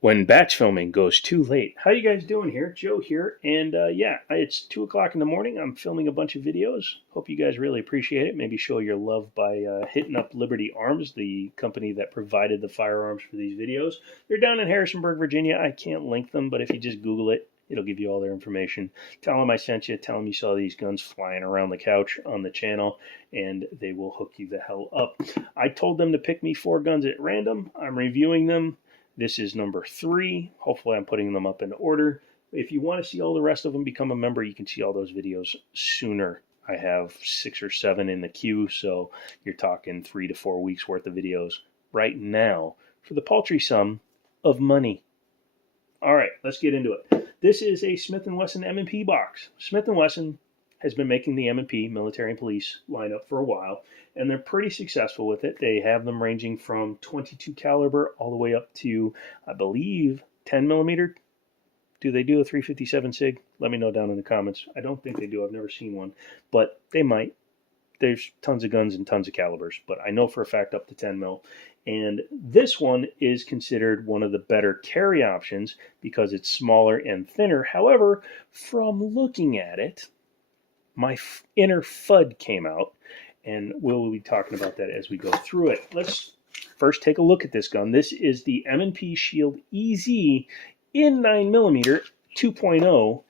When batch filming goes too late. How you guys doing here? Joe here, and yeah, it's 2 o'clock in the morning. I'm filming a bunch of videos. Hope you guys really appreciate it. Maybe show your love by hitting up Liberty Arms, the company that provided the firearms for these videos. They're down in Harrisonburg, Virginia. I can't link them, but if you just Google it, it'll give you all their information. Tell them I sent you. Tell them you saw these guns flying around the couch on the channel, and they will hook you the hell up. I told them to pick me 4 guns at random. I'm reviewing them. This is number 3. Hopefully I'm putting them up in order. If you want to see all the rest of them, become a member. You can see all those videos sooner. I have 6 or 7 in the queue, so you're talking 3 to 4 weeks worth of videos right now for the paltry sum of money. All right, let's get into it. This is a Smith & Wesson M&P box. Smith & Wesson has been making the M&P military and police lineup for a while, and they're pretty successful with it. They have them ranging from 22 caliber all the way up to, I believe, 10 millimeter. Do they do a 357 SIG? Let me know down in the comments. I don't think they do. I've never seen one, but they might. There's tons of guns and tons of calibers, but I know for a fact up to 10 mil. And this one is considered one of the better carry options because it's smaller and thinner. However, from looking at it, my inner FUD came out, and we'll be talking about that as we go through it. Let's first take a look at this gun. This is the M&P Shield EZ in 9mm 2.0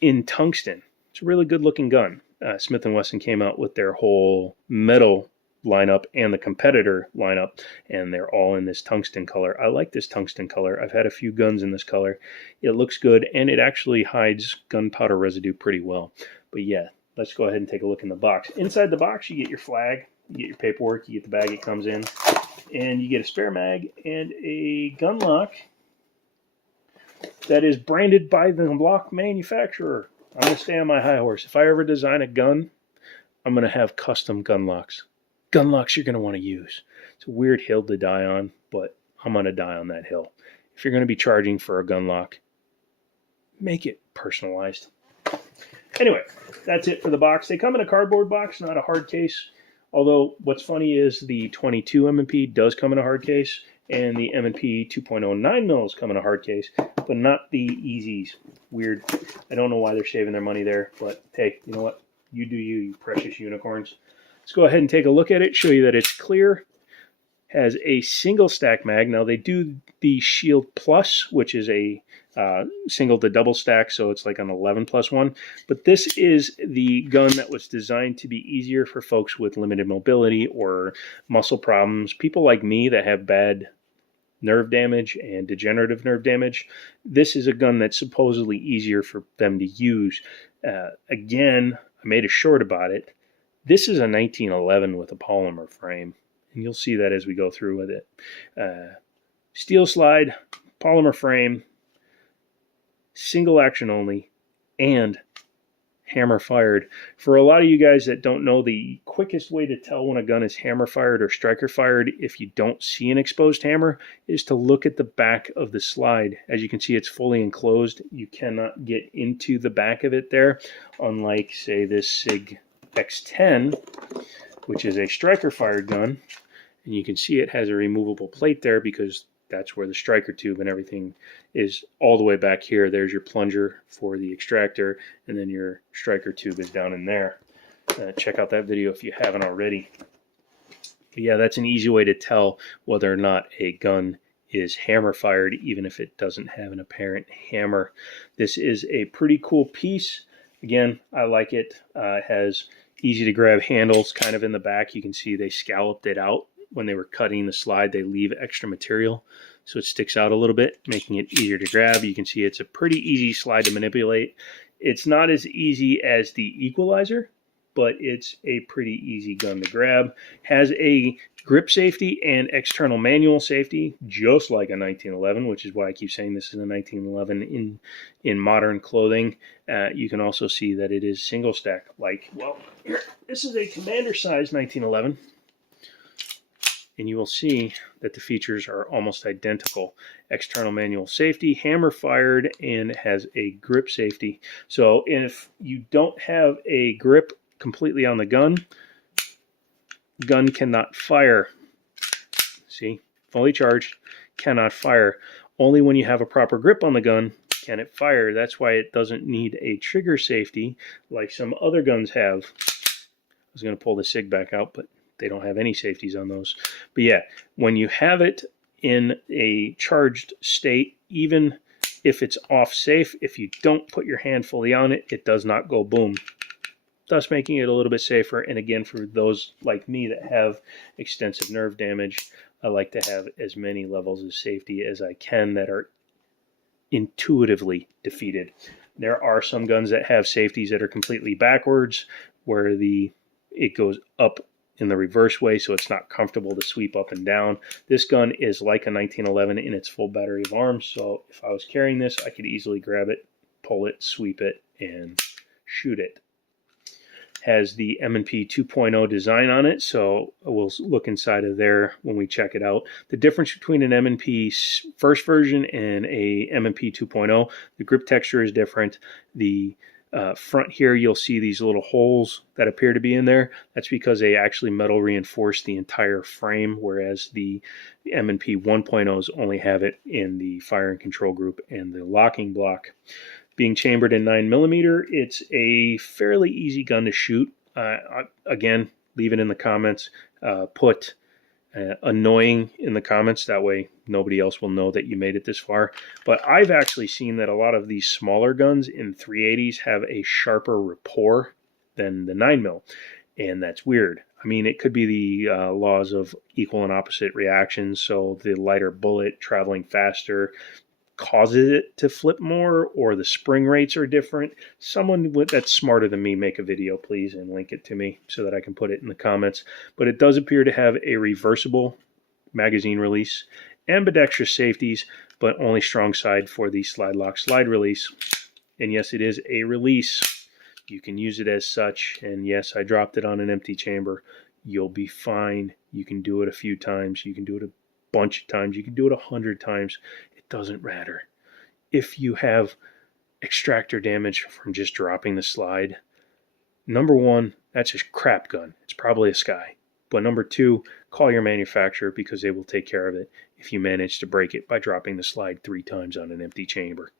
in tungsten. It's a really good looking gun. Smith & Wesson came out with their whole metal lineup and the competitor lineup, and they're all in this tungsten color. I like this tungsten color. I've had a few guns in this color. It looks good, and it actually hides gunpowder residue pretty well. But yeah, let's go ahead and take a look in the box. Inside the box, you get your flag, you get your paperwork, you get the bag it comes in, and you get a spare mag and a gun lock that is branded by the lock manufacturer. I'm going to stay on my high horse. If I ever design a gun, I'm going to have custom gun locks. Gun locks you're going to want to use. It's a weird hill to die on, but I'm going to die on that hill. If you're going to be charging for a gun lock, make it personalized. Anyway, that's it for the box. They come in a cardboard box, not a hard case. Although what's funny is the 22 M&P does come in a hard case, and the M&P 2.0 9mm come in a hard case, but not the EZs. Weird. I don't know why they're saving their money there, but hey, you know what? You do you, you precious unicorns. Let's go ahead and take a look at it, show you that it's clear. Has a single stack mag. Now they do the Shield Plus, which is a single to double stack, so it's like an 11+1. But this is the gun that was designed to be easier for folks with limited mobility or muscle problems. People like me that have bad nerve damage and degenerative nerve damage. This is a gun that's supposedly easier for them to use. Again, I made a short about it. This is a 1911 with a polymer frame, and you'll see that as we go through with it. Steel slide, polymer frame, single action only, and hammer fired. For a lot of you guys that don't know, the quickest way to tell when a gun is hammer fired or striker fired if you don't see an exposed hammer is to look at the back of the slide. As you can see, it's fully enclosed. You cannot get into the back of it there, unlike, say, this SIG X10, which is a striker fired gun. And you can see it has a removable plate there because that's where the striker tube and everything is all the way back here. There's your plunger for the extractor, and then your striker tube is down in there. Check out that video if you haven't already. But yeah, that's an easy way to tell whether or not a gun is hammer fired, even if it doesn't have an apparent hammer. This is a pretty cool piece. Again, I like it. It has easy to grab handles kind of in the back. You can see they scalloped it out. When they were cutting the slide, they leave extra material so it sticks out a little bit, making it easier to grab. You can see it's a pretty easy slide to manipulate. It's not as easy as the Equalizer, but it's a pretty easy gun to grab. Has a grip safety and external manual safety, just like a 1911, which is why I keep saying this is a 1911 in modern clothing. You can also see that it is single stack. Like, well, here, this is a commander size 1911. And you will see that the features are almost identical. External manual safety, hammer fired, and has a grip safety. So if you don't have a grip completely on the gun cannot fire. See, fully charged, cannot fire. Only when you have a proper grip on the gun can it fire. That's why it doesn't need a trigger safety like some other guns have. I was going to pull the SIG back out, but they don't have any safeties on those. But yeah, when you have it in a charged state, even if it's off safe, if you don't put your hand fully on it, it does not go boom, thus making it a little bit safer. And again, for those like me that have extensive nerve damage, I like to have as many levels of safety as I can that are intuitively defeated. There are some guns that have safeties that are completely backwards, where it goes up in the reverse way, so it's not comfortable to sweep up and down. This gun is like a 1911 in its full battery of arms, so if I was carrying this, I could easily grab it, pull it, sweep it, and shoot it. Has the M&P 2.0 design on it, so we'll look inside of there when we check it out. The difference between an M&P first version and a M&P 2.0, the grip texture is different. The front here, you'll see these little holes that appear to be in there. That's because they actually metal reinforce the entire frame, whereas the M&P 1.0s only have it in the fire and control group and the locking block. Being chambered in 9mm, it's a fairly easy gun to shoot. Again, leave it in the comments. Put annoying in the comments. That way nobody else will know that you made it this far. But I've actually seen that a lot of these smaller guns in 380s have a sharper rapport than the 9mm. And that's weird. I mean, it could be the laws of equal and opposite reactions. So the lighter bullet traveling faster causes it to flip more, or the spring rates are different. Someone that's smarter than me, make a video please and link it to me so that I can put it in the comments. But it does appear to have a reversible magazine release, ambidextrous safeties, but only strong side for the slide lock slide release. And yes, it is a release. You can use it as such. And yes, I dropped it on an empty chamber. You'll be fine. You can do it a few times. You can do it a bunch of times. You can do it 100 times. Doesn't matter. If you have extractor damage from just dropping the slide, number one, that's a crap gun. It's probably a Sky. But number two, call your manufacturer, because they will take care of it if you manage to break it by dropping the slide 3 times on an empty chamber,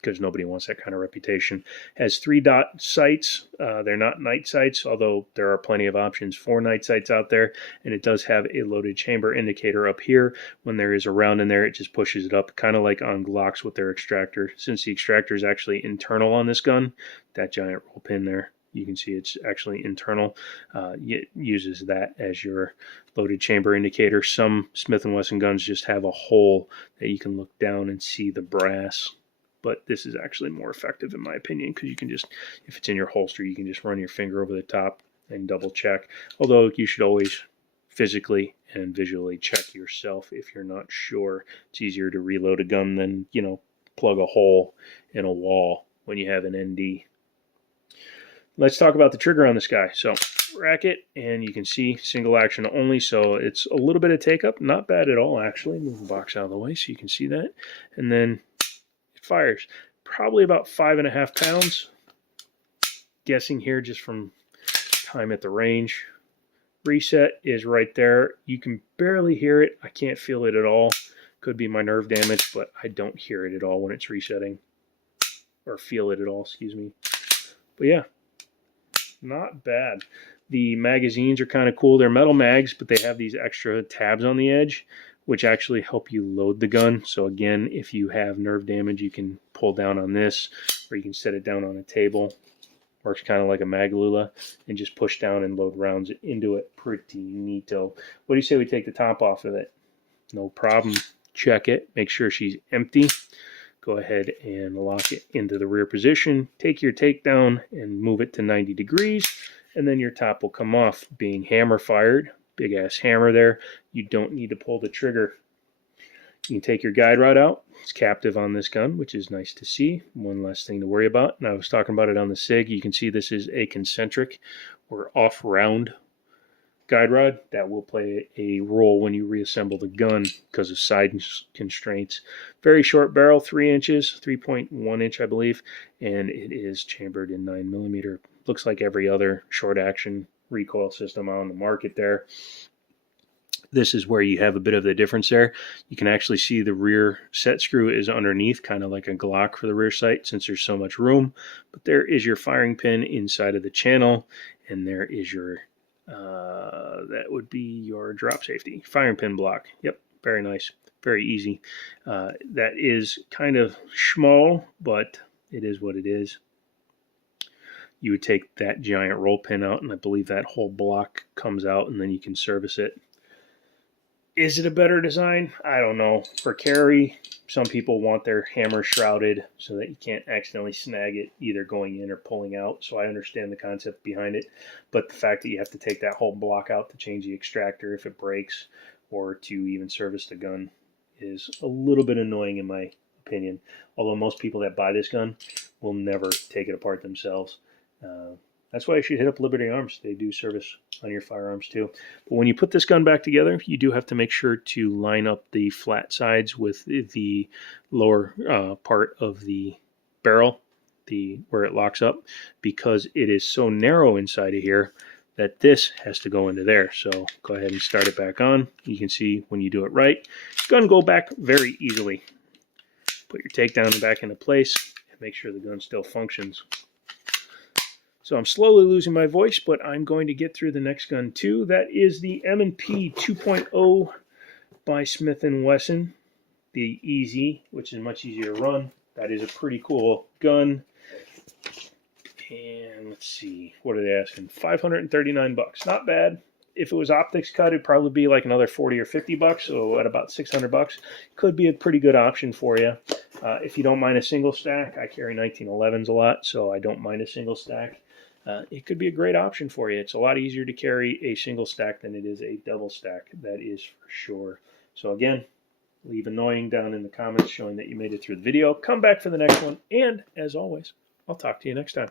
because nobody wants that kind of reputation. Has 3-dot sights. They're not night sights, although there are plenty of options for night sights out there. And it does have a loaded chamber indicator up here. When there is a round in there, it just pushes it up, kind of like on Glocks with their extractor. Since the extractor is actually internal on this gun, that giant roll pin there, you can see it's actually internal. It uses that as your loaded chamber indicator. Some Smith & Wesson guns just have a hole that you can look down and see the brass. But this is actually more effective in my opinion, because you can just, if it's in your holster, you can just run your finger over the top and double check. Although you should always physically and visually check yourself if you're not sure. It's easier to reload a gun than, plug a hole in a wall when you have an ND. Let's talk about the trigger on this guy. So rack it, and you can see single action only, so it's a little bit of take up. Not bad at all, actually. Move the box out of the way so you can see that. And then fires probably about 5.5 pounds, guessing here just from time at the range. Reset is right there. You can barely hear it. I can't feel it at all. Could be my nerve damage, but I don't hear it at all when it's resetting, or feel it at all, excuse me. But yeah, not bad. The magazines are kind of cool. They're metal mags, but they have these extra tabs on the edge, which actually help you load the gun. So again, if you have nerve damage, you can pull down on this, or you can set it down on a table. Works kind of like a Maglula, and just push down and load rounds into it. Pretty neato. What do you say we take the top off of it? No problem. Check it. Make sure she's empty. Go ahead and lock it into the rear position. Take your takedown and move it to 90 degrees, and then your top will come off. Being hammer fired, big ass hammer there, you don't need to pull the trigger. You can take your guide rod out. It's captive on this gun, which is nice to see. One less thing to worry about. And I was talking about it on the SIG. You can see this is a concentric or off round guide rod. That will play a role when you reassemble the gun because of side constraints. Very short barrel, 3 inches, 3.1 inch I believe, and it is chambered in 9mm. Looks like every other short action recoil system on the market there. This is where you have a bit of the difference there. You can actually see the rear set screw is underneath, kind of like a Glock for the rear sight since there's so much room. But there is your firing pin inside of the channel, and there is your, that would be your drop safety. Firing pin block. Yep, very nice. Very easy. That is kind of small, but it is what it is. You would take that giant roll pin out, and I believe that whole block comes out, and then you can service it. Is it a better design? I don't know. For carry, some people want their hammer shrouded so that you can't accidentally snag it either going in or pulling out. So I understand the concept behind it. But the fact that you have to take that whole block out to change the extractor if it breaks or to even service the gun is a little bit annoying in my opinion. Although most people that buy this gun will never take it apart themselves. That's why you should hit up Liberty Arms. They do service on your firearms too. But when you put this gun back together, you do have to make sure to line up the flat sides with the lower part of the barrel, where it locks up, because it is so narrow inside of here that this has to go into there. So go ahead and start it back on. You can see when you do it right, gun go back very easily. Put your takedown back into place and make sure the gun still functions. So I'm slowly losing my voice, but I'm going to get through the next gun too. That is the M&P 2.0 by Smith & Wesson, the EZ, which is much easier to run. That is a pretty cool gun. And let's see, what are they asking? $539. Not bad. If it was optics cut, it'd probably be like another 40 or 50 bucks, so at about 600 bucks. Could be a pretty good option for you. If you don't mind a single stack, I carry 1911s a lot, so I don't mind a single stack. It could be a great option for you. It's a lot easier to carry a single stack than it is a double stack. That is for sure. So again, leave annoying down in the comments showing that you made it through the video. Come back for the next one. And as always, I'll talk to you next time.